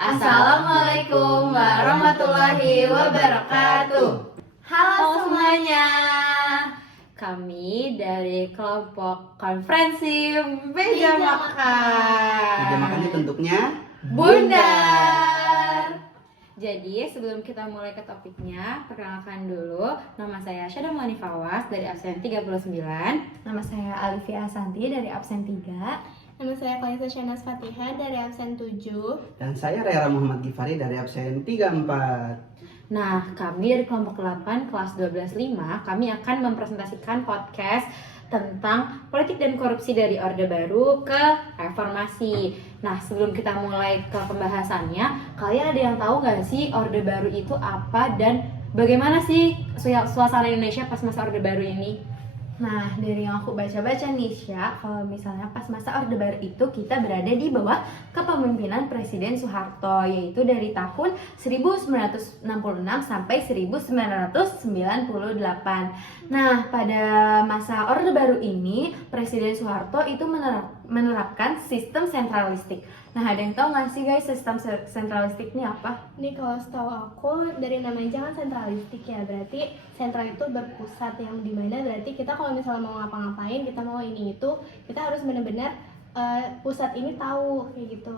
Assalamualaikum warahmatullahi wabarakatuh. Halo semuanya. Kami dari kelompok konferensi Meja Makan. Meja makannya bentuknya Bundar. Jadi sebelum kita mulai ke topiknya, perkenalkan dulu. Nama saya Syada Muani Fawas dari absen 39. Nama saya Alifia Asanti dari absen 3. Nama saya Kalisa Syanas Fatihah dari absen 7. dan saya Rera Muhammad Gifari dari absen 34. Nah, kami dari kelompok 8 kelas 12.5, kami akan mempresentasikan podcast tentang politik dan korupsi dari Orde Baru ke Reformasi. Nah, sebelum kita mulai ke pembahasannya, kalian ada yang tahu nggak sih Orde Baru itu apa dan bagaimana sih suasana Indonesia pas masa Orde Baru ini? Nah, dari yang aku baca-baca nih, Sya, kalau misalnya pas masa Orde Baru itu kita berada di bawah kepemimpinan Presiden Soeharto, yaitu dari tahun 1966 sampai 1998. Nah, pada masa Orde Baru ini, Presiden Soeharto itu menerapkan sistem sentralistik. Nah, ada yang tahu nggak sih guys sistem sentralistik ini apa? Ini kalau setahu aku dari namanya jangan sentralistik ya, berarti sentral itu berpusat, yang dimana berarti kita kalau misalnya mau ngapa-ngapain, kita mau ini itu, kita harus benar-benar pusat ini tahu kayak gitu.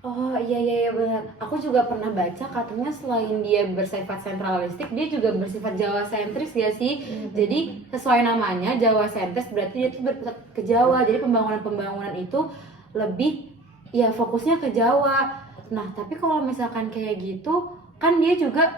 Oh iya benar. Aku juga pernah baca katanya selain dia bersifat sentralistik, dia juga bersifat Jawa sentris ya sih. Jadi sesuai namanya Jawa sentris berarti dia tuh berpusat ke Jawa. Jadi pembangunan itu lebih ya fokusnya ke Jawa. Nah tapi kalau misalkan kayak gitu kan dia juga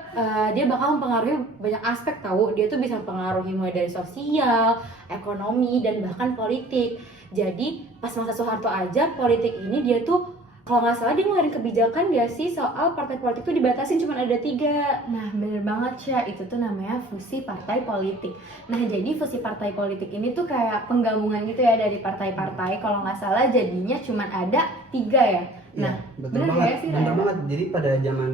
dia bakal mempengaruhi banyak aspek tahu. Dia tuh bisa mempengaruhi mulai dari sosial, ekonomi dan bahkan politik. Jadi pas masa Soeharto aja politik ini dia tuh kalau nggak salah dia ngeluarin kebijakan dia sih soal partai politik tuh dibatasin cuma ada 3. Nah, bener banget Sya, itu tuh namanya fusi partai politik. Nah, jadi fusi partai politik ini tuh kayak penggabungan gitu ya dari partai-partai. Kalau nggak salah jadinya cuma ada 3 ya. Nah, betul bener banget. ya sih, Bener Raya? banget. Jadi pada zaman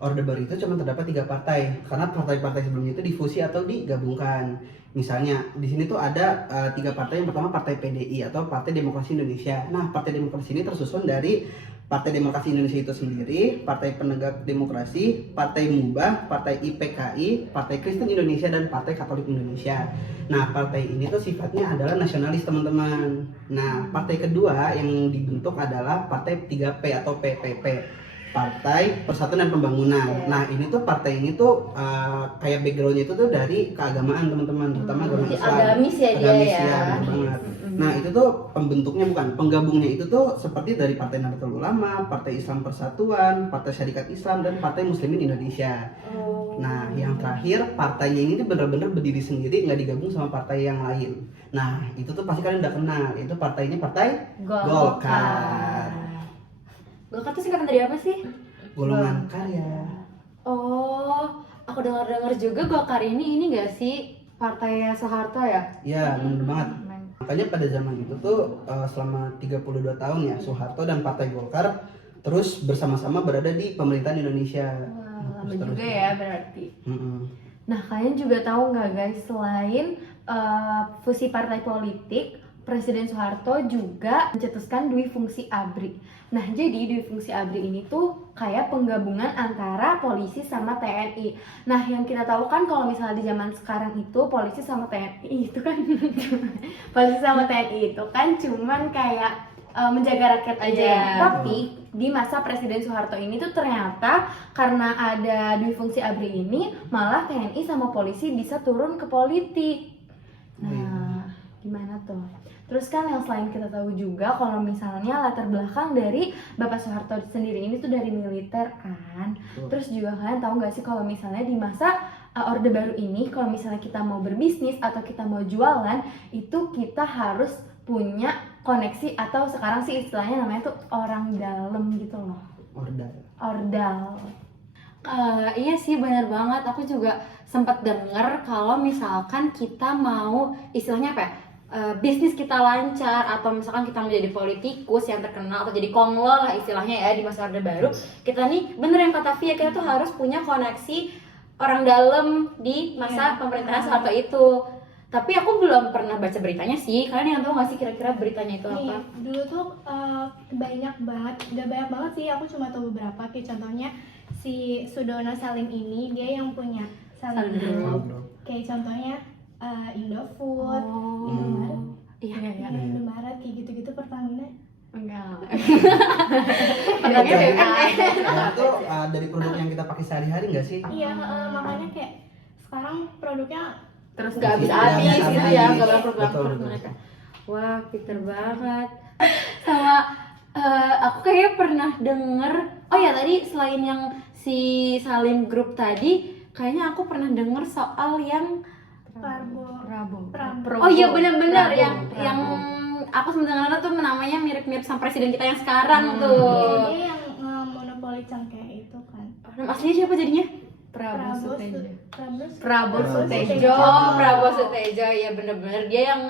Orde Baru itu cuma terdapat 3 partai karena partai-partai sebelumnya itu difusi atau digabungkan. Misalnya di sini tuh ada 3 partai. Yang pertama Partai PDI atau Partai Demokrasi Indonesia. Nah, Partai Demokrasi ini tersusun dari Partai Demokrasi Indonesia itu sendiri, Partai Penegak Demokrasi, Partai Mubah, Partai IPKI, Partai Kristen Indonesia, dan Partai Katolik Indonesia. Nah, partai ini tuh sifatnya adalah nasionalis teman-teman. Nah, partai kedua yang dibentuk adalah Partai 3P atau PPP, Partai Persatuan dan Pembangunan. Nah, ini tuh partai ini tuh kayak backgroundnya itu tuh dari keagamaan teman-teman, terutama agama Islam. Agamis ya dia Agamis, ya. benar banget. Nah, itu tuh penggabungnya itu tuh seperti dari Partai Nahdlatul Ulama, Partai Islam Persatuan, Partai Syarikat Islam, dan Partai Muslimin Indonesia. Nah, yang terakhir partainya ini tuh benar-benar berdiri sendiri, nggak digabung sama partai yang lain. Nah, itu tuh pasti kalian udah kenal, itu partainya Partai Golkar. Golkar tuh singkatan dari apa sih? Golongan Karya. Oh, aku dengar juga Golkar ini nggak sih partai Soeharto ya? Ya, benar banget. Makanya pada zaman itu tuh selama 32 tahun ya Soeharto dan Partai Golkar terus bersama-sama berada di pemerintahan Indonesia. Wah, lama juga ya berarti. Mm-mm. Nah, kalian juga tahu nggak guys, selain fusi partai politik, Presiden Soeharto juga mencetuskan dui fungsi ABRI. Nah, jadi dui fungsi ABRI ini tuh kayak penggabungan antara polisi sama TNI. Nah, yang kita tahu kan kalau misalnya di zaman sekarang itu polisi sama TNI itu kan polisi sama TNI itu kan cuman kayak menjaga rakyat aja. Iya. Tapi di masa Presiden Soeharto ini tuh ternyata karena ada dui fungsi ABRI ini malah TNI sama polisi bisa turun ke politik. Nah, gimana tuh? Terus kan yang selain kita tahu juga kalau misalnya latar belakang dari Bapak Soeharto sendiri ini tuh dari militer kan. Terus juga kalian tahu nggak sih kalau misalnya di masa Orde Baru ini kalau misalnya kita mau berbisnis atau kita mau jualan itu kita harus punya koneksi atau sekarang sih istilahnya namanya tuh orang dalam gitu loh. Ordal. Iya sih benar banget. Aku juga sempat dengar kalau misalkan kita mau istilahnya apa ya? Bisnis kita lancar atau misalkan kita menjadi politikus yang terkenal atau jadi konglo lah istilahnya ya di masa Orde Baru, kita nih bener yang kata Via, kita tuh harus punya koneksi orang dalam di masa pemerintahan Soeharto itu. Tapi aku belum pernah baca beritanya sih. Kalian yang tahu nggak sih kira-kira beritanya itu apa? Nih, dulu tuh banyak banget, gak banyak banget sih, aku cuma tahu beberapa. Kayak contohnya si Sudono Salim ini, dia yang punya Salim Group. Kayak contohnya Indofood, Indomaret, Iya. Indomaret kayak gitu-gitu, Pertamina. Enggak. Makanya Nah, itu dari produk yang kita pakai sehari-hari nggak sih? Iya, makanya kayak sekarang produknya Terus nggak Nggak habis-habis habis-habis. gitu ya, nggak Betul, bangkrut betul. mereka. Wah, pinter banget. Sama aku kayaknya pernah denger, oh ya tadi selain yang si Salim Group tadi, kayaknya aku pernah denger soal yang Prabowo. oh iya benar-benar yang Prabowo. yang aku sebenarnya tuh namanya mirip-mirip sama presiden kita yang sekarang tuh. Dia yang monopoli cengkeh itu kan. Nama aslinya siapa jadinya? Prabowo Sutejo. Prabowo Prabowo Sutejo. Oh, Prabowo Sutejo, ya bener-bener dia yang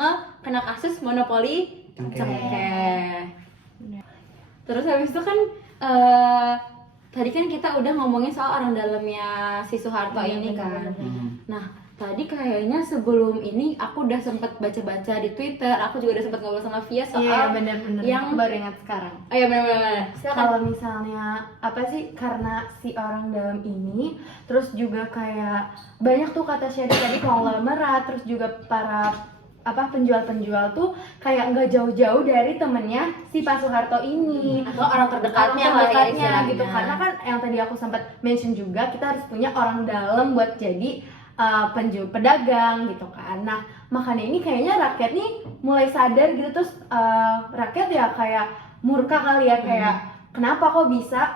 kena kasus monopoli cengkeh. Terus habis itu kan tadi kan kita udah ngomongin soal orang dalamnya si Soeharto ini kan. Nah, tadi kayaknya sebelum ini aku udah sempet baca-baca di Twitter, aku juga udah sempet ngobrol sama Via soal Iya benar-benar. yang- Aku baru ingat sekarang. oh ya benar-benar. Silakan. Kalau misalnya apa sih, karena si orang dalam ini, terus juga kayak banyak tuh kata Sherry tadi, konglomerat, terus juga para penjual-penjual tuh kayak nggak jauh-jauh dari temennya si Pak Soeharto ini. Atau orang terdekatnya Orang lah ya terdekatnya istilahnya. gitu, karena kan yang tadi aku sempat mention juga, kita harus punya orang dalam buat jadi pedagang gitu kan. Nah makanya ini kayaknya rakyat nih mulai sadar gitu, terus rakyat ya kayak murka kali ya, kayak kenapa kok bisa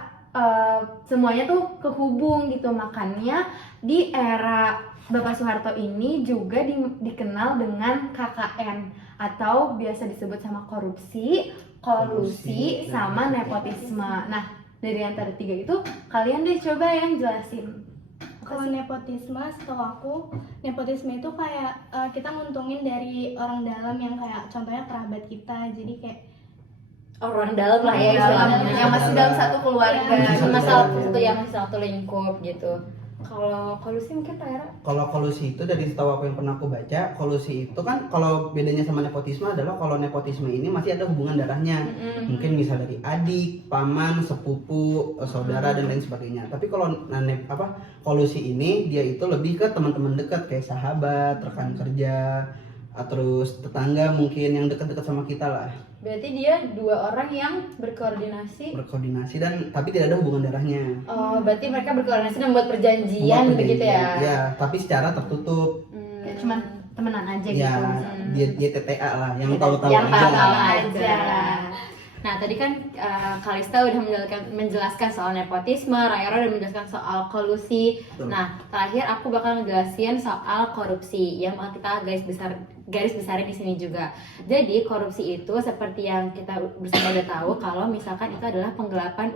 semuanya tuh kehubung gitu. Makanya di era Bapak Soeharto ini juga dikenal dengan KKN atau biasa disebut sama korupsi, kolusi, sama nepotisme. Nah dari antara tiga itu kalian deh coba yang jelasin. Kalau nepotisme, setahu aku, nepotisme itu kayak kita nguntungin dari orang dalam yang kayak contohnya kerabat kita. Jadi kayak Orang dalam lah ya Orang istilahnya. dalam, yang masih dalam satu keluarga. Iya. Masih Masalah satu satu yang masih satu lingkup gitu. Kalau kolusi mungkin Tara? Kalau kolusi itu dari setahu aku yang pernah aku baca, kolusi itu kan kalau bedanya sama nepotisme adalah kalau nepotisme ini masih ada hubungan darahnya. Mungkin misal dari adik, paman, sepupu, saudara dan lain sebagainya. Tapi kalau kolusi ini dia itu lebih ke teman-teman dekat kayak sahabat, rekan kerja, terus tetangga mungkin yang dekat-dekat sama kita lah. Berarti dia dua orang yang berkoordinasi. Berkoordinasi dan tapi tidak ada hubungan darahnya. Oh, berarti mereka berkoordinasi dan membuat perjanjian Membuat begitu ya? perjanjian. Ya, tapi secara tertutup. Kayak cuman temenan aja Ya, gitu. dia TTA lah, yang tahu-tahu Yang aja. tahu-tahu aja. Nah, tadi kan Kalista udah menjelaskan soal nepotisme, Rayara udah menjelaskan soal kolusi. Betul. Nah, terakhir aku bakal ngejelasin soal korupsi yang bakal kita garis besarin di sini juga. Jadi, korupsi itu seperti yang kita bersama udah tahu kalau misalkan itu adalah penggelapan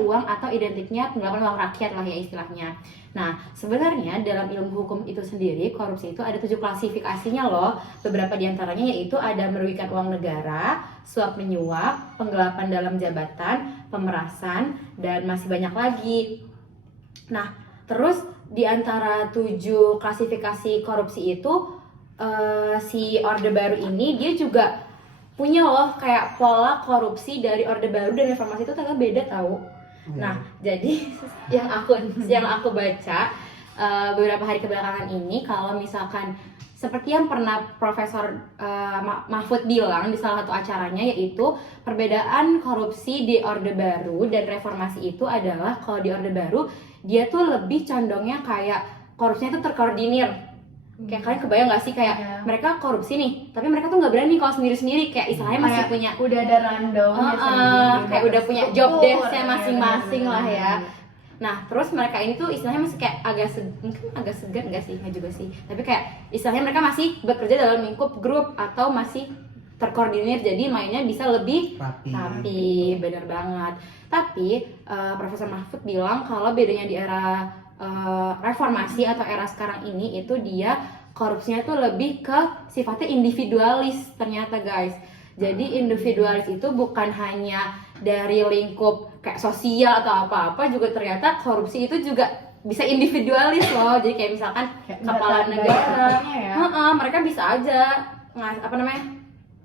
uang atau identiknya penggelapan uang rakyat lah ya istilahnya. Nah, sebenarnya dalam ilmu hukum itu sendiri, korupsi itu ada 7 klasifikasinya loh. Beberapa diantaranya yaitu ada merugikan uang negara, suap menyuap, penggelapan dalam jabatan, pemerasan, dan masih banyak lagi. Nah, terus di antara 7 klasifikasi korupsi itu, si Orde Baru ini dia juga punya loh kayak pola korupsi dari Orde Baru dan Reformasi itu ternyata beda tahu. Nah, jadi yang aku baca beberapa hari kebelakangan ini, kalau misalkan seperti yang pernah Profesor Mahfud bilang di salah satu acaranya, yaitu perbedaan korupsi di Orde Baru dan Reformasi itu adalah kalau di Orde Baru dia tuh lebih condongnya kayak korupsinya itu terkoordinir. Kayak kalian kebayang gak sih kayak mereka korupsi nih, tapi mereka tuh nggak berani kalau sendiri-sendiri, kayak istilahnya masih Kayak punya udah ada rundownnya kayak udah punya job Struktur, desk-nya masing-masing bener-bener. lah ya. Nah, terus mereka ini tuh istilahnya masih kayak mungkin agak segan enggak sih? Nggak juga sih. Tapi kayak istilahnya mereka masih bekerja dalam lingkup grup atau masih terkoordinir, jadi mainnya bisa lebih rapi, bener banget. Tapi Profesor Mahfud bilang kalau bedanya di era reformasi atau era sekarang ini itu dia korupsinya tuh lebih ke sifatnya individualis ternyata guys. Jadi individualis itu bukan hanya dari lingkup kayak sosial atau apa-apa, juga ternyata korupsi itu juga bisa individualis loh. Jadi kayak misalkan kepala negara, mereka bisa aja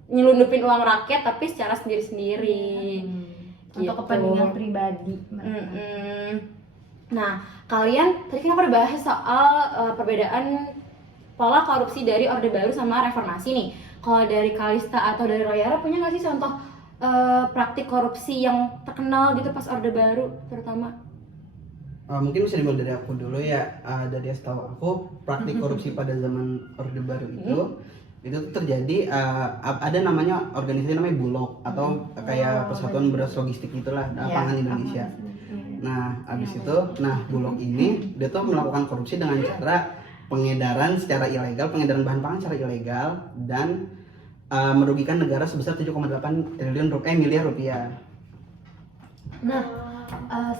nyelundupin uang rakyat tapi secara sendiri-sendiri. Untuk kepentingan pribadi. Nah, kalian tadi kan aku udah bahas soal perbedaan pola korupsi dari Orde Baru sama reformasi nih. Kalau dari Kalista atau dari Royara punya nggak sih contoh praktik korupsi yang terkenal gitu pas Orde Baru terutama? Mungkin bisa dimulai dari aku dulu ya. Dari yang setahu aku praktik korupsi pada zaman Orde Baru itu terjadi, ada namanya organisasi namanya Bulog atau kayak Persatuan Beras Logistik itulah, Pangan Indonesia. Nah, abis itu, Bulog ini dia tuh melakukan korupsi dengan cara pengedaran bahan pangan secara ilegal dan merugikan negara sebesar 7,8 miliar rupiah. Nah,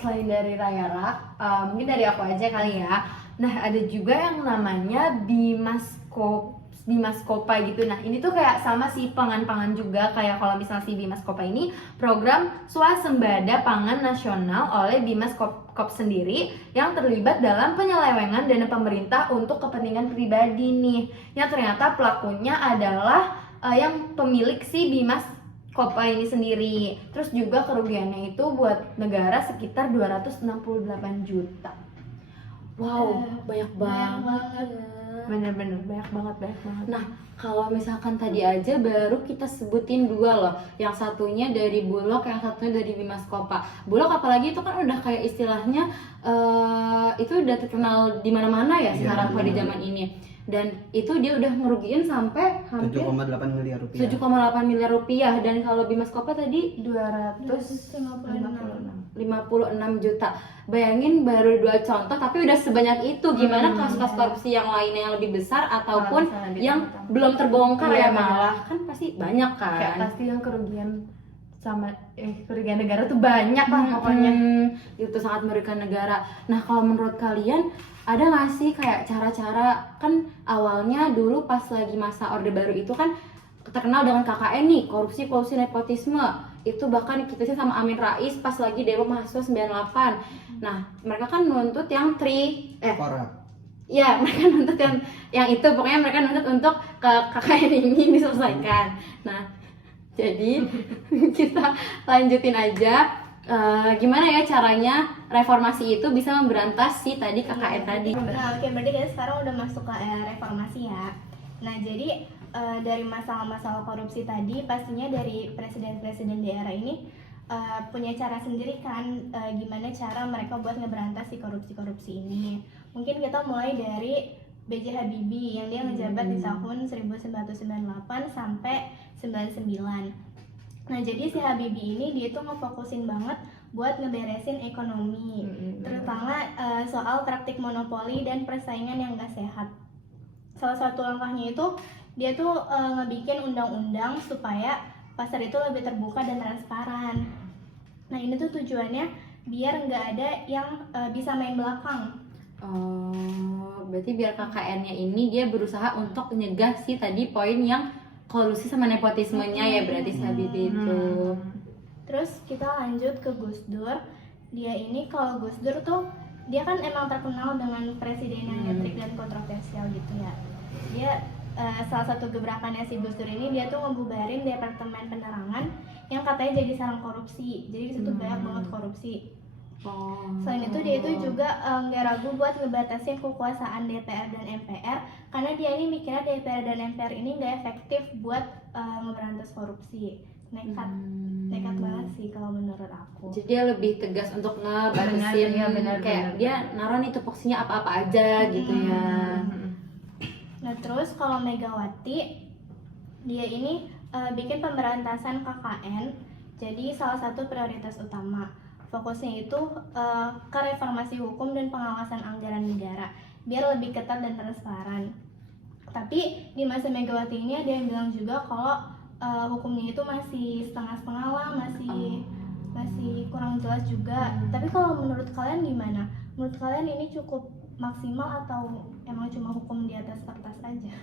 selain dari Rayara, mungkin dari aku aja kali ya. Nah, ada juga yang namanya Bimaskopa gitu. Nah, ini tuh kayak sama sih pangan-pangan juga, kayak kalau misalnya si Bimaskopa ini program swasembada pangan nasional oleh Bimaskop sendiri yang terlibat dalam penyelewengan dana pemerintah untuk kepentingan pribadi nih. Yang ternyata pelakunya adalah yang pemilik si Bimaskopa ini sendiri. Terus juga kerugiannya itu buat negara sekitar 268 juta. Wow, banyak banget. Bener-bener banyak banget. Nah, kalau misalkan tadi aja baru kita sebutin dua loh. Yang satunya dari Bulog, yang satunya dari Bimaskopa. Bulog apalagi itu kan udah kayak istilahnya itu udah terkenal di mana-mana ya sekarang pada zaman ini. Dan itu dia udah ngerugiin sampai hampir 7,8 miliar rupiah. 7,8 miliar rupiah. Dan kalau Bimaskopa tadi 256 juta. Bayangin baru 2 contoh tapi udah sebanyak itu. Gimana kasus-kasus korupsi yang lainnya yang lebih besar ataupun yang belum terbongkar ya malah kan pasti banyak kan. Kayak pasti yang kerugian negara tuh banyak lah pokoknya. Itu sangat merugikan negara. Nah, kalau menurut kalian ada nggak sih kayak cara-cara, kan awalnya dulu pas lagi masa Orde Baru itu kan terkenal dengan KKN nih, korupsi nepotisme. Itu bahkan kita sih sama Amin Rais pas lagi demo mahasiswa 98. Nah, mereka kan nuntut yang mereka nuntut yang itu, pokoknya mereka nuntut untuk KKN ini diselesaikan. Nah, jadi kita lanjutin aja. Gimana ya caranya reformasi itu bisa memberantas si tadi KKN tadi. Nah, oke, berarti kita sekarang udah masuk ke reformasi ya. Nah, jadi dari masalah-masalah korupsi tadi pastinya dari presiden-presiden di era ini punya cara sendiri kan, gimana cara mereka buat ngeberantas si korupsi ini. Mungkin kita mulai dari B.J. Habibie yang dia ngejabat di tahun 1998 sampai 99. Nah, jadi si Habibie ini dia tuh ngefokusin banget buat ngeberesin ekonomi, terutama soal praktik monopoli dan persaingan yang gak sehat. Salah satu langkahnya itu dia tuh ngebikin undang-undang supaya pasar itu lebih terbuka dan transparan. Nah, ini tuh tujuannya biar nggak ada yang bisa main belakang. Oh, berarti biar KKN-nya ini dia berusaha untuk menyegah si tadi poin yang kolusi sama nepotismenya ya, berarti si Habibie itu. Terus kita lanjut ke Gus Dur. Dia ini, kalau Gus Dur tuh dia kan emang terkenal dengan presiden yang nyentrik dan kontroversial gitu ya. Dia salah satu gebrakannya si Gus Dur ini, dia tuh ngebubarin Departemen Penerangan yang katanya jadi sarang korupsi. Jadi di situ banyak banget korupsi. Selain itu dia itu juga nggak ragu buat ngebatasin kekuasaan DPR dan MPR, karena dia ini mikirnya DPR dan MPR ini nggak efektif buat ngeberantas korupsi. Nekat banget sih kalau menurut aku. Jadi dia lebih tegas untuk ngebatasin, kayak dia naruh nih tupoksinya apa-apa aja gitu ya. Nah, terus kalau Megawati, dia ini bikin pemberantasan KKN jadi salah satu prioritas utama. Fokusnya itu ke reformasi hukum dan pengawasan anggaran negara biar lebih ketat dan transparan. Tapi di masa Megawati ini ada yang bilang juga kalau hukumnya itu masih setengah-setengah lah, masih kurang jelas juga. Tapi kalau menurut kalian gimana? Menurut kalian ini cukup maksimal atau emang cuma hukum di atas kertas aja?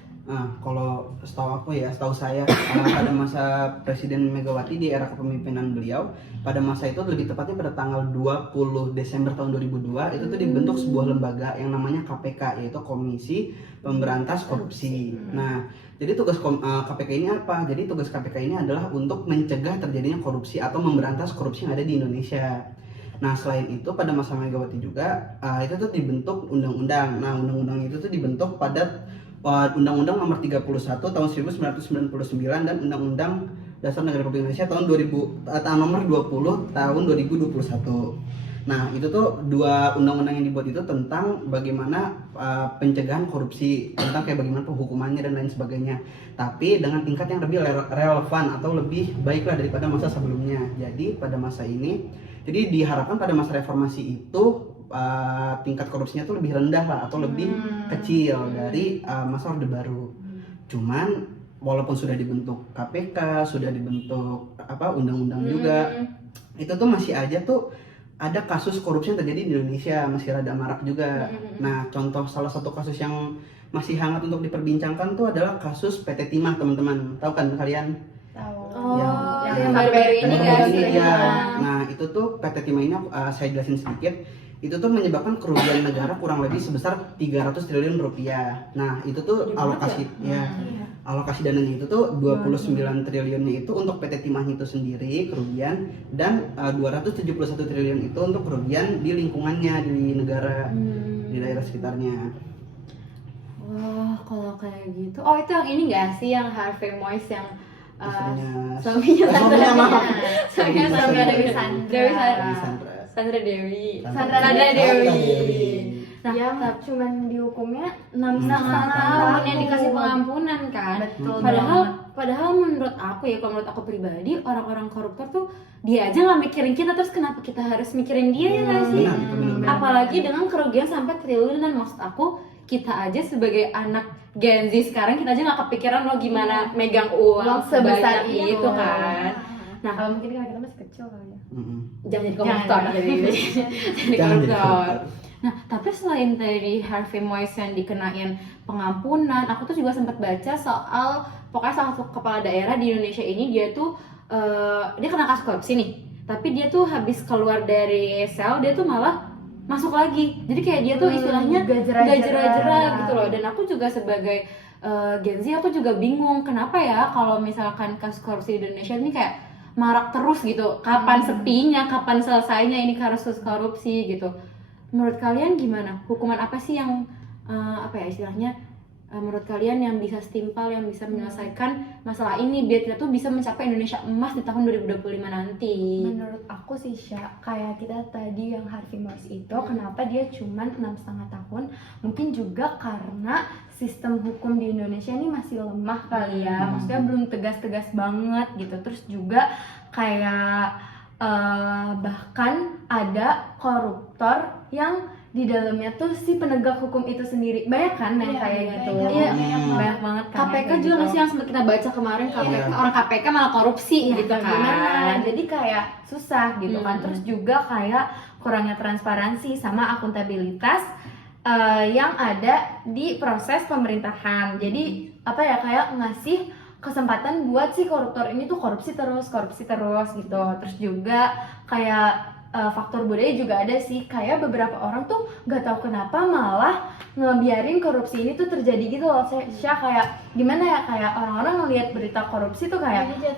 Kalau setahu saya pada masa Presiden Megawati di era kepemimpinan beliau, pada masa itu lebih tepatnya pada tanggal 20 Desember tahun 2002 itu tuh dibentuk sebuah lembaga yang namanya KPK, yaitu Komisi Pemberantas Korupsi. Nah, jadi tugas KPK ini apa? Jadi tugas KPK ini adalah untuk mencegah terjadinya korupsi atau memberantas korupsi yang ada di Indonesia. Nah, selain itu pada masa Megawati juga itu tuh dibentuk undang-undang. Nah, undang-undang itu tuh dibentuk pada Undang-Undang Nomor 31 Tahun 1999 dan Undang-Undang Dasar Negara Republik Indonesia tahun Nomor 20 Tahun 2021. Nah, itu tuh dua undang-undang yang dibuat itu tentang bagaimana pencegahan korupsi, tentang kayak bagaimana penghukumannya dan lain sebagainya. Tapi dengan tingkat yang lebih relevan atau lebih baiklah daripada masa sebelumnya. Jadi pada masa ini, jadi diharapkan pada masa reformasi itu tingkat korupsinya tuh lebih rendah lah atau lebih kecil dari masa Orde Baru. Cuman walaupun sudah dibentuk KPK, sudah dibentuk undang-undang juga, itu tuh masih aja tuh ada kasus korupsi yang terjadi di Indonesia, masih rada marak juga. Nah, contoh salah satu kasus yang masih hangat untuk diperbincangkan tuh adalah kasus PT Timah, teman-teman. Tahu kan kalian? Tahu. Yang baru-baru ini kan? Ya. Nah, itu tuh PT Timah ini saya jelasin sedikit. Itu tuh menyebabkan kerugian negara kurang lebih sebesar 300 triliun rupiah. Nah, itu tuh alokasi dananya itu tuh 29 triliunnya itu untuk PT Timah itu sendiri kerugian, dan 271 triliun itu untuk kerugian di lingkungannya, di negara, di daerah sekitarnya. Wah, kalau kayak gitu. Oh, itu yang ini nggak sih, yang Harvey Moise yang Suaminya Sandra Dewi. Nah, yang cuman dihukumnya 6,5 tahun yang dikasih pengampunan kan. Betul. Padahal menurut aku ya, kalau menurut aku pribadi, orang-orang koruptor tuh dia aja nggak mikirin kita, terus kenapa kita harus mikirin dia, ya nggak sih? Apalagi dengan kerugian sampai triliunan. Maksud aku, kita aja sebagai anak Gen Z sekarang, kita aja nggak kepikiran loh gimana megang uang sebesar itu kan. Nah, kalau mungkin karena kita masih kecil kali ya. Jangan jadi koruptor. Jadi koruptor. Nah, tapi selain dari Harvey Moise yang dikenain pengampunan, aku tuh juga sempat baca soal pokoknya salah satu kepala daerah di Indonesia ini, dia tuh dia kena kasus korupsi nih. Tapi dia tuh habis keluar dari sel, dia tuh malah masuk lagi. Jadi kayak dia tuh istilahnya gajera gitu loh. Dan aku juga sebagai Gen Z, aku juga bingung kenapa ya kalau misalkan kasus korupsi di Indonesia ini kayak marak terus gitu. Kapan sepinya, kapan selesainya ini kasus korupsi gitu. Menurut kalian gimana? Hukuman apa sih yang istilahnya menurut kalian yang bisa setimpal, yang bisa menyelesaikan masalah ini biar kita tuh bisa mencapai Indonesia emas di tahun 2025 nanti? Menurut aku sih, kayak kita tadi yang Harvey Moise itu, kenapa dia cuman 6,5 tahun? Mungkin juga karena sistem hukum di Indonesia ini masih lemah kali ya, maksudnya belum tegas-tegas banget gitu. Terus juga kayak bahkan ada koruptor yang di dalamnya tuh si penegak hukum itu sendiri. Banyak kan yang kayak gitu. Iya, banyak banget kan. KPK juga nggak sih yang sempat kita baca kemarin, KPK, orang KPK malah korupsi gitu kan. Gimana? Jadi kayak susah gitu kan. Terus juga kayak kurangnya transparansi sama akuntabilitas yang ada di proses pemerintahan. Jadi kayak ngasih kesempatan buat si koruptor ini tuh korupsi terus gitu. Terus juga kayak faktor budaya juga ada sih, kayak beberapa orang tuh nggak tahu kenapa malah ngebiarin korupsi ini tuh terjadi gitu loh. Saya kayak gimana ya, kayak orang-orang ngelihat berita korupsi tuh kayak iya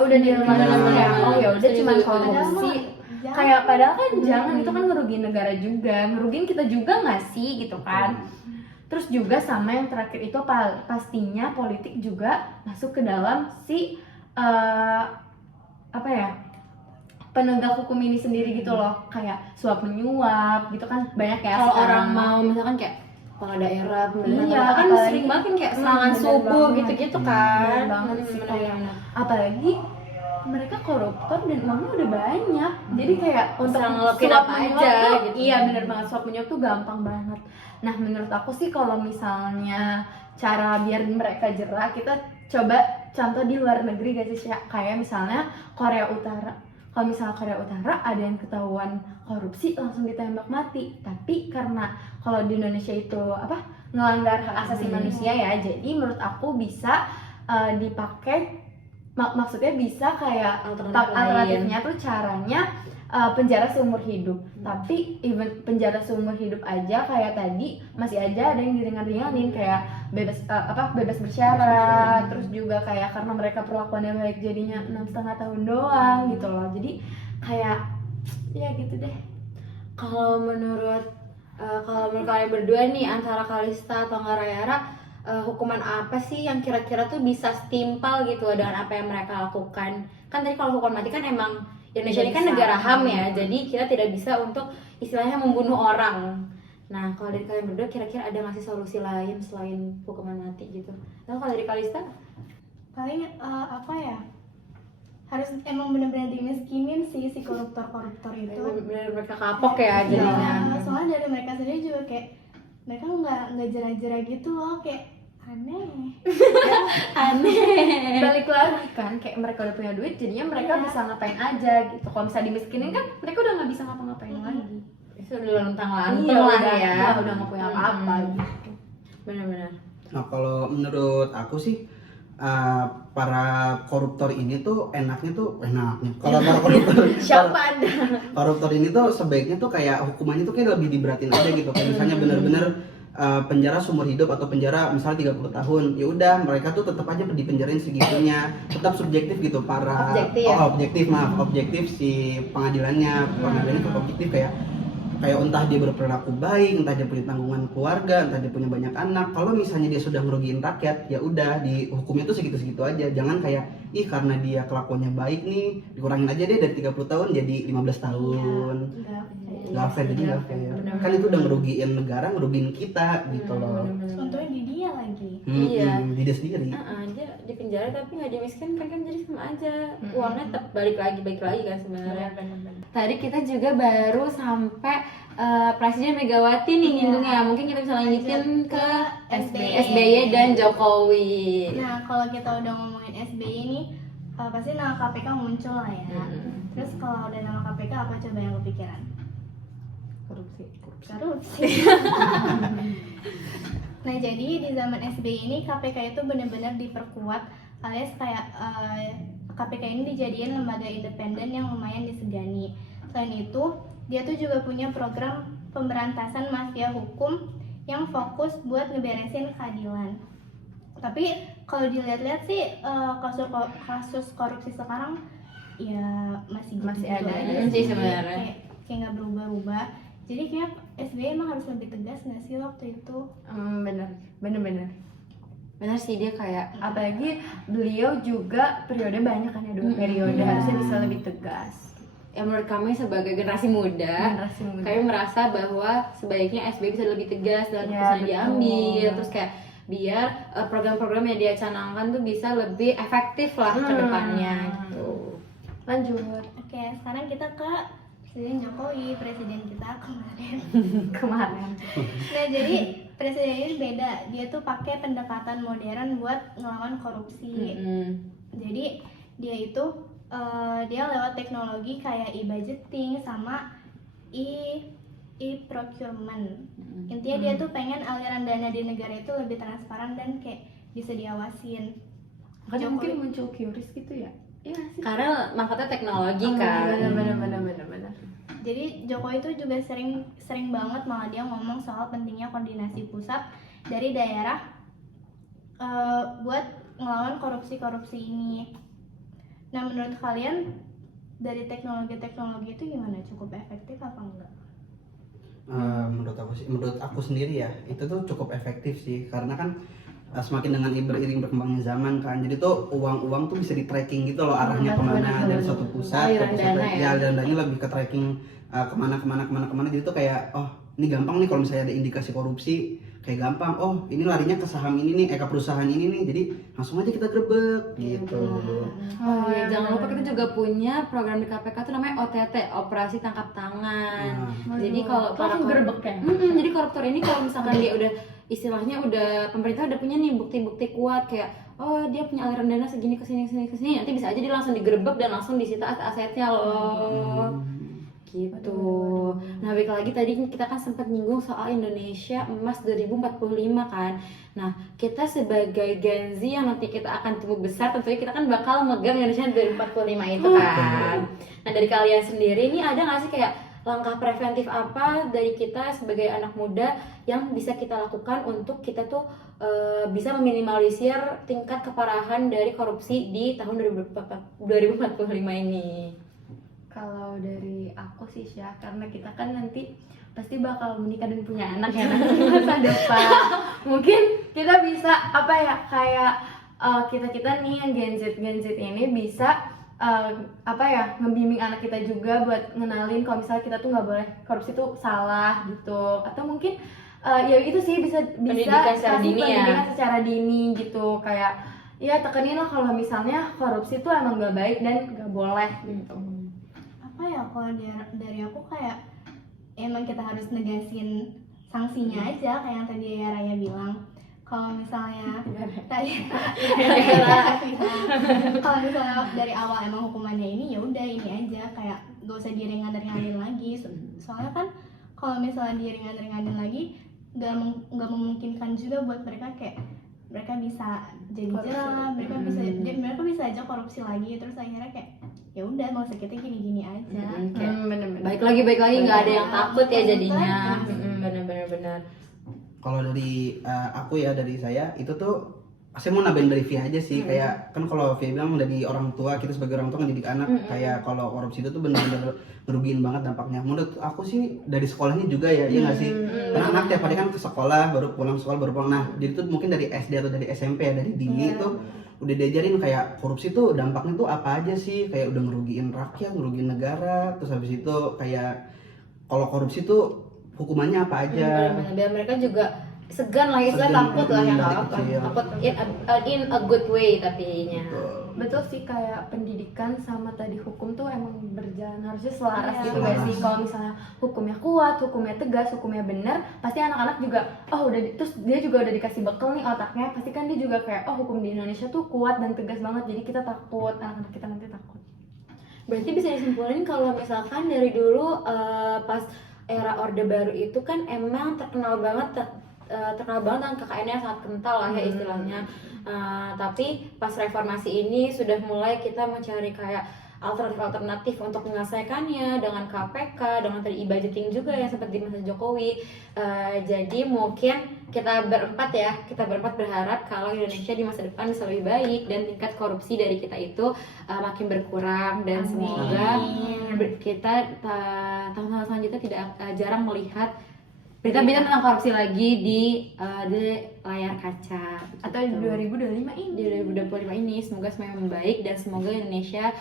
udah dinormalisasi, ya udah cuma korupsi. Kayak padahal kan jangan, itu kan ngerugiin negara juga, ngerugiin kita juga nggak sih gitu kan. Terus juga sama yang terakhir itu pastinya politik juga masuk ke dalam si penegak hukum ini sendiri gitu loh. Kayak suap menyuap gitu kan banyak ya. Kalau orang mau misalkan kayak kepala daerah, kan apalagi, sering banget kan kayak serangan subuh gitu-gitu kan. Bener banget sih, kayak apalagi mereka koruptor dan uangnya udah banyak. Jadi kayak untuk ngelopin suap apa menyuap aja tuh, gitu. iya bener banget, suap menyuap tuh gampang banget. Nah, menurut aku sih kalau misalnya cara biar mereka jerah, kita coba contoh di luar negeri gak sih, kayak misalnya Korea Utara. Kalau misalnya Korea Utara ada yang ketahuan korupsi langsung ditembak mati. Tapi karena kalau di Indonesia itu ngelanggar hak asasi manusia ya. Jadi menurut aku bisa dipakai, maksudnya bisa kayak alternatifnya tuh caranya penjara seumur hidup. Tapi even penjara seumur hidup aja kayak tadi masih aja ada yang diringan-ringanin kayak bebas bersyarat, terus juga kayak karena mereka perlakuannya baik jadinya 6,5 tahun doang gitu loh. Jadi kayak ya gitu deh. Kalau menurut kalian berdua nih, antara Kalista atau nggak Rayara, hukuman apa sih yang kira-kira tuh bisa setimpal gitu dengan apa yang mereka lakukan? Kan tadi kalau hukuman mati kan emang Indonesia ini kan negara HAM ya, jadi kita tidak bisa untuk istilahnya membunuh orang. Nah, kalau dari kalian berdua kira-kira ada nggak sih solusi lain selain hukuman mati gitu? Nah, kalau dari Kalista? Paling apa ya, harus emang benar-benar dimiskinin sih si koruptor-koruptor itu. Bener-bener mereka kapok ya jadinya. Soalnya dari mereka sendiri juga kayak mereka nggak jera-jera gitu loh, kayak aneh. Aneh. Balik lagi kan kayak mereka udah punya duit jadinya mereka bisa ngapain aja gitu. Kalau misalnya dimiskinin kan mereka udah nggak bisa ngapa-ngapain lagi. Itu udah lontang-lantung Iya, lah udah, ya. udah nggak punya apa-apa gitu. Bener-bener. Nah, kalau menurut aku sih para koruptor ini tuh enaknya kalau para Siapa Anda? koruptor ini tuh sebaiknya tuh kayak hukumannya tuh kayak lebih diberatin aja gitu. Kayak misalnya bener-bener penjara seumur hidup atau penjara misalnya 30 tahun, ya udah mereka tuh tetap aja dipenjarain segitunya, tetap subjektif gitu para objektif si pengadilannya tetap objektif kayak entah dia berperilaku baik, entah dia punya tanggungan keluarga, entah dia punya banyak anak. Kalau misalnya dia sudah ngerugiin rakyat, ya udah dihukumnya tuh segitu-segitu aja. Jangan kayak karena dia kelakuannya baik nih, dikurangin aja deh dari 30 tahun jadi 15 tahun. Nggak fair, jadi nggak fair. Kan itu udah ngerugiin negara, ngerugiin kita gitu loh. Untungnya di dia lagi. Iya. Di dia sendiri. Dia di penjara tapi nggak dimiskinkan kan, jadi sama aja. Uangnya tetap balik lagi kan sebenarnya. Tadi kita juga baru sampai Presiden Megawati nih nyinggungnya. Mungkin kita bisa lanjutin ke SBY dan Jokowi. Nah, kalau kita udah ngomongin SBY ini pasti nama KPK muncul lah ya. Terus kalau udah nama KPK apa coba yang kepikiran? Korupsi. Nah, jadi di zaman SBY ini KPK itu benar-benar diperkuat, alias kayak KPK ini dijadiin lembaga independen yang lumayan disegani. Selain itu, dia tuh juga punya program pemberantasan mafia hukum yang fokus buat ngeberesin keadilan. Tapi kalau dilihat-lihat sih kasus korupsi sekarang ya masih ada aja sih sebenarnya. Kayak nggak berubah-ubah. Jadi kayak SBY emang harus lebih tegas nggak sih waktu itu? Bener. Bener sih, dia kayak Apalagi beliau juga periode banyak kan ya, 2 periode, harusnya bisa lebih tegas. ya menurut kami sebagai generasi muda, kami merasa bahwa sebaiknya SBY bisa lebih tegas dalam keputusan yang diambil, terus kayak biar program-program yang dia canangkan tuh bisa lebih efektif lah ke depannya gitu. Lanjut. Oke, sekarang kita ke Presiden Jokowi, presiden kita kemarin. Nah, jadi presiden ini beda, dia tuh pakai pendekatan modern buat ngelawan korupsi. Jadi dia itu dia lewat teknologi kayak e-budgeting sama e-procurement. Intinya dia tuh pengen aliran dana di negara itu lebih transparan dan kayak bisa diawasin. Makanya mungkin muncul QRIS gitu ya? Iya sih. Karena makanya teknologi kan. Bener. Jadi Jokowi itu juga sering banget malah dia ngomong soal pentingnya koordinasi pusat dari daerah buat ngelawan korupsi ini. Nah, menurut kalian dari teknologi itu gimana? Cukup efektif apa enggak? Menurut aku sendiri ya, itu tuh cukup efektif sih, karena kan semakin dengan beriring berkembangnya zaman kan, jadi tuh uang tuh bisa di tracking gitu loh arahnya kemana dari suatu pusat ke pusat lain. Ya, dananya lebih ke tracking kemana, jadi tuh kayak ini gampang nih kalau misalnya ada indikasi korupsi, kayak gampang, ini larinya ke saham ini nih, ke perusahaan ini nih, jadi langsung aja kita grebek gitu. Jangan lupa kita juga punya program di KPK tuh namanya OTT, Operasi Tangkap Tangan. Jadi kalau para grebek ya. Jadi koruptor ini kalau misalkan dia udah istilahnya pemerintah udah punya nih bukti-bukti kuat kayak dia punya aliran dana segini ke sini, nanti bisa aja dia langsung digerebek dan langsung disita aset-asetnya loh. Gitu. Nah, balik lagi tadi kita kan sempat nyinggung soal Indonesia Emas 2045 kan. Nah, kita sebagai Gen Z yang nanti kita akan tumbuh besar, tentunya kita kan bakal megang Indonesia 2045 itu kan. Nah, dari kalian sendiri ini ada nggak sih kayak langkah preventif apa dari kita sebagai anak muda yang bisa kita lakukan untuk kita tuh bisa meminimalisir tingkat keparahan dari korupsi di tahun 2045 ini? Kalau dari aku sih Syah, karena kita kan nanti pasti bakal menikah dan punya anak ya nanti di masa depan. Mungkin kita bisa apa ya, kayak kita nih yang Gen Z ini bisa apa ya, ngebimbing anak kita juga buat ngenalin kalau misalnya kita tuh nggak boleh korupsi tuh salah gitu, atau mungkin ya itu sih bisa Pendidikan secara kasih dini ya. pendidikan secara dini gitu, kayak ya tekenin lah kalau misalnya korupsi tuh emang nggak baik dan nggak boleh gitu. Apa ya, kalau dari aku kayak emang kita harus negasin sanksinya aja kayak yang tadi Raya bilang. Kalau misalnya tadi kalau misalnya dari awal emang hukumannya ini, ya udah ini aja, kayak gak usah diringan-ringanin lagi. Soalnya kan kalau misalnya diringan-ringanin lagi nggak memungkinkan juga buat mereka, kayak mereka bisa jadi jerah, mereka bisa aja korupsi lagi, terus akhirnya kayak ya udah nggak usah, kita gini-gini aja. Bener-bener. Baik lagi nggak ada yang takut ya jadinya. Bener. Kalau dari aku ya, dari saya itu tuh saya mau nambahin dari Via aja sih. Kayak kan kalau Via bilang dari orang tua, kita sebagai orang tua ngedidik anak, kayak kalau korupsi itu tuh benar-benar ngerugiin banget dampaknya. Menurut aku sih dari sekolahnya juga ya, iya nggak sih? Karena anak tiap hari kan ke sekolah, baru pulang sekolah, baru pulang. Nah, jadi tuh mungkin dari SD atau dari SMP ya, dari dini itu udah diajarin kayak korupsi tuh dampaknya tuh apa aja sih, kayak udah ngerugiin rakyat, ngerugiin negara. Terus habis itu kayak kalau korupsi tuh hukumannya apa aja. Biar mereka juga segan lah, istilah takut lah yang takut in a good way tapinya. Betul sih, kayak pendidikan sama tadi hukum tuh emang berjalan harusnya selaras gitu Selaras. gak sih. Kalau misalnya hukumnya kuat, hukumnya tegas, hukumnya benar, pasti anak-anak juga terus dia juga udah dikasih bekal nih otaknya, pasti kan dia juga kayak hukum di Indonesia tuh kuat dan tegas banget, jadi kita takut, anak-anak kita nanti takut. Berarti bisa disimpulin kalau misalkan dari dulu pas era Orde Baru itu kan emang terkenal banget dengan KKN yang sangat kental lah ya istilahnya. Tapi pas reformasi ini sudah mulai kita mencari kayak alternatif untuk menyelesaikannya dengan KPK, dengan tadi e-budgeting juga yang seperti masa Jokowi. Jadi mungkin kita berempat berharap kalau Indonesia di masa depan bisa lebih baik dan tingkat korupsi dari kita itu makin berkurang, dan semoga kita tahun-tahun selanjutnya tidak jarang melihat berita-berita tentang korupsi lagi di layar kaca. Atau di 2025 ini. Di 2025 ini semoga semuanya membaik dan semoga Indonesia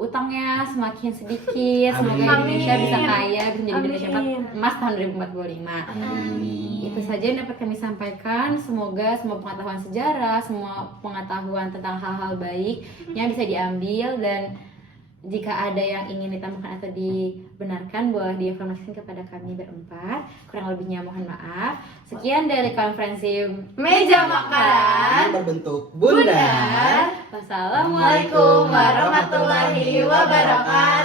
utangnya semakin sedikit. Semoga Indonesia bisa kaya, bisa menjadi Indonesia emas tahun 2045. Itu saja yang dapat kami sampaikan. Semoga semua pengetahuan sejarah, semua pengetahuan tentang hal-hal baiknya bisa diambil, dan jika ada yang ingin ditambahkan atau dibenarkan boleh diinformasikan kepada kami berempat. Kurang lebihnya mohon maaf. Sekian dari konferensi Meja Makan berbentuk bundar. Wassalamualaikum warahmatullahi wabarakatuh.